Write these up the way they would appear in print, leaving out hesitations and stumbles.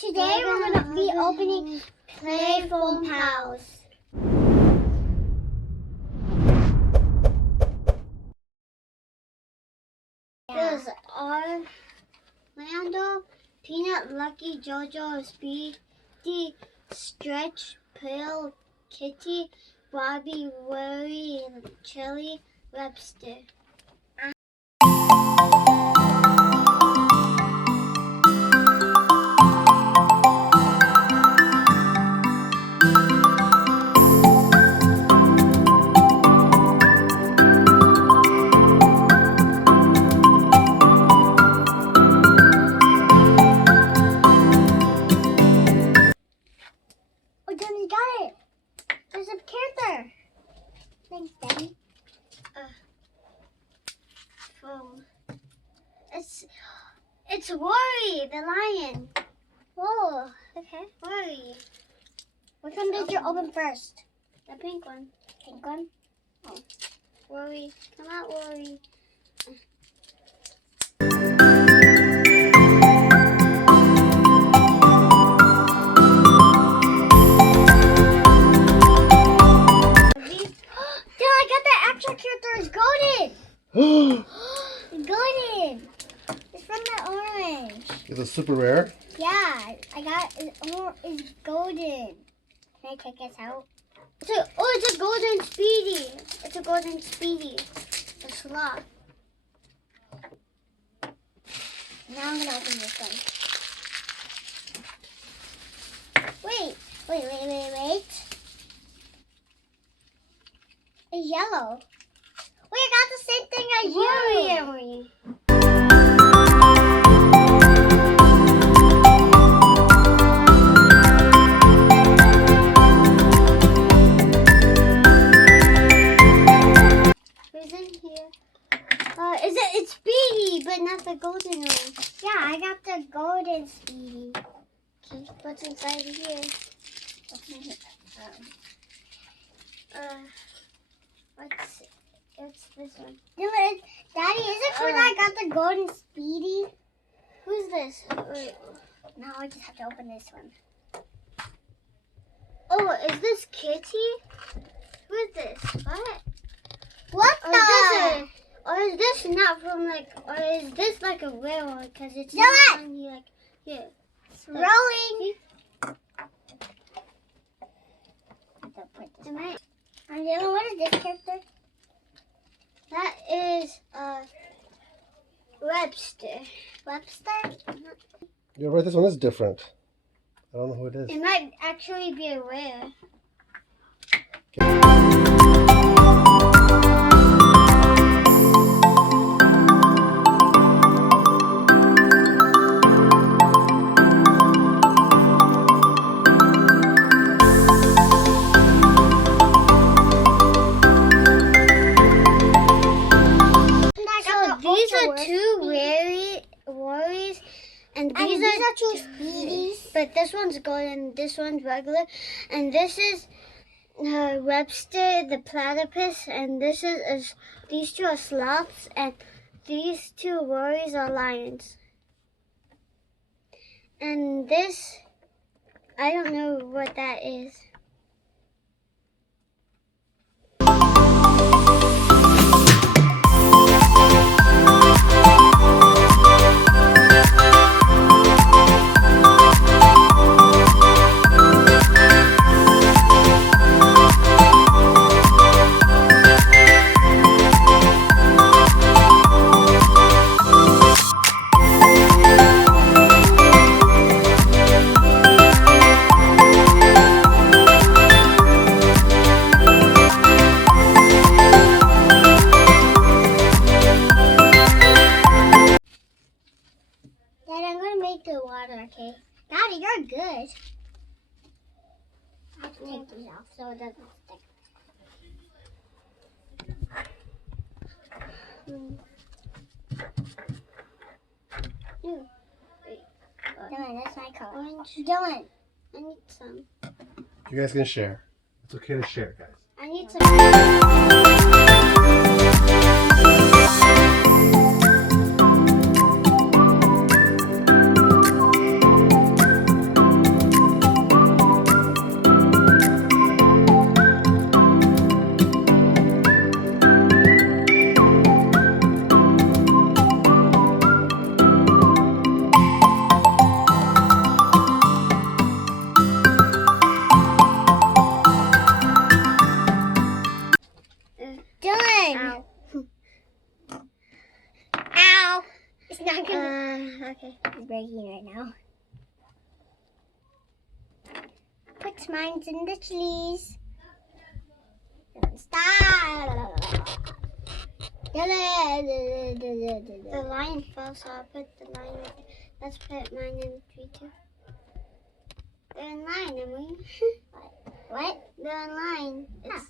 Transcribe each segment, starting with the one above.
Today we're going to be opening Playfoam Pals. There's Orlando, Peanut, Lucky, Jojo, Speedy, Stretch, Pale, Kitty, Bobby, Worry, Chili, Webster. Oh, Johnny got it! There's a character! Thanks, Daddy. It's Worry, the lion. Whoa, okay. Worry. Which one did you open first? The pink one. Pink one? Oh. Worry. Come out, Worry. Golden! Golden! It's from the orange. Is it super rare? Yeah, I got it's golden. Can I take this out? It's a golden Speedy. It's a golden Speedy. The Sloth. Now I'm gonna open this one. Wait. It's yellow. Wait, I got the same thing as you. Who's in here? It's Speedy, but not the golden one. Yeah, I got the golden Speedy. Okay, what's inside here? It's this one. Daddy, is it when I got the golden Speedy? Who's this? Wait. Now I just have to open this one. Oh, is this Kitty? Who is this? What the? Or is this not from or is this like a real one? Because it's not on here, here. It's rolling. What is this character? That is Webster. Webster? You're right, this one is different. I don't know who it is. It might actually be a rare. These are two worries, and these are two Speedies. But this one's golden, this one's regular, and this is Webster the platypus, and this is these two are sloths, and these two worries are lions. And this, I don't know what that is. Okay. Daddy, you're good. I have to take these off so it doesn't stick. Dylan, that's my color. Orange. Dylan, I need some. You guys can share. It's okay to share, guys. I need some. It's not gonna. Okay, it's breaking right now. Put mine in the cheese. Stop. The line fell, so I'll put the line. Let's put mine in 3, 2. They're in line, Emily. What? They're in line. It's...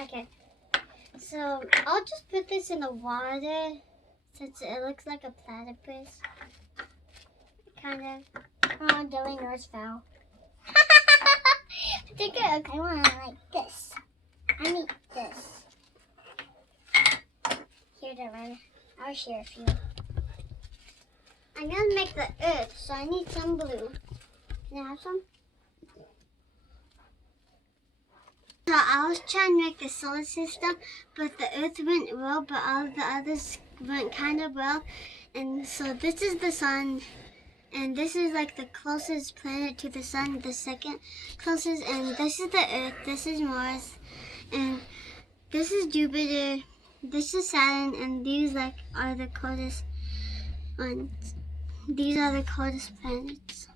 Okay. So I'll just put this in the water since it looks like a platypus. Kind of. Oh, Dylan, yours fell. I think I want it like this. I need this. Here, Dylan. I'll share a few. I'm gonna make the earth, so I need some blue. Can I have some? So I was trying to make the solar system, but the earth went well, but all of the others went kind of well. And so this is the sun, and this is like the closest planet to the sun, the second closest, and this is the earth, this is Mars, and this is Jupiter, this is Saturn, and these like are the coldest ones. These are the coldest planets.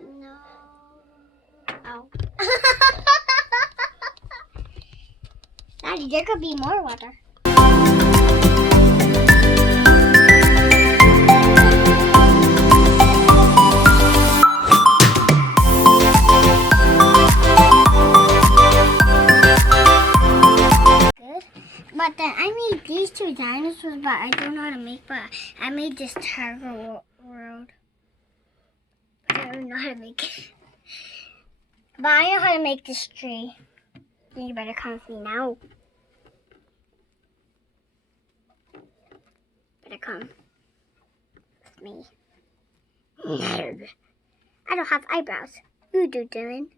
No. Oh. Daddy, there could be more water. Good. But then I made these 2 dinosaurs, but I don't know how to make, but I made this tiger world. I don't know how to make it. But I know how to make this tree. Then you better come with me now. Better come with me. Nerd. I don't have eyebrows. You do, Dylan.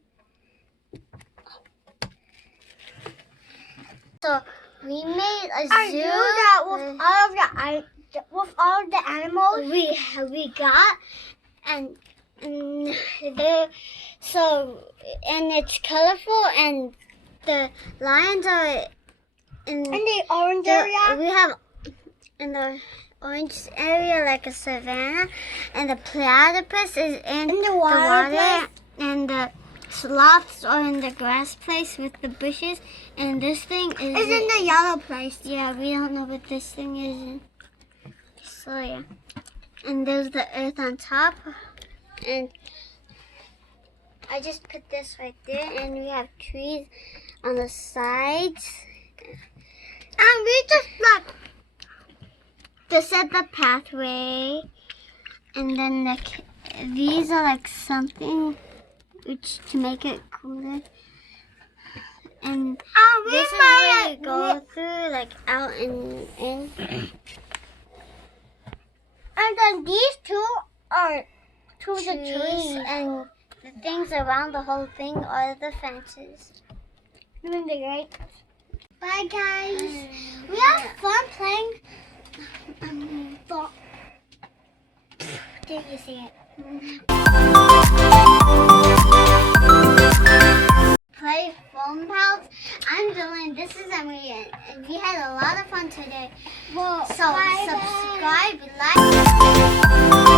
So we made a zoo that with all the animals we got, and it's colorful, and the lions are in the orange area. We have in the orange area like a savanna, and the platypus is in the water, and the sloths are in the grass place with the bushes, and this thing is in the yellow place. Yeah, we don't know what this thing is in. So yeah, and there's the earth on top, and I just put this right there, and we have trees on the sides, and we just set the pathway, and then these are like something which to make it cooler, and this is where you go through, like out and in. And then these 2 are 2 of the trees, and the things around the whole thing are the fences. Isn't that great? Bye, guys. We had fun playing. Did you see it? Playfoam Pals. I'm Dylan. This is Emzy, and we had a lot of fun today. Well, so subscribe, like.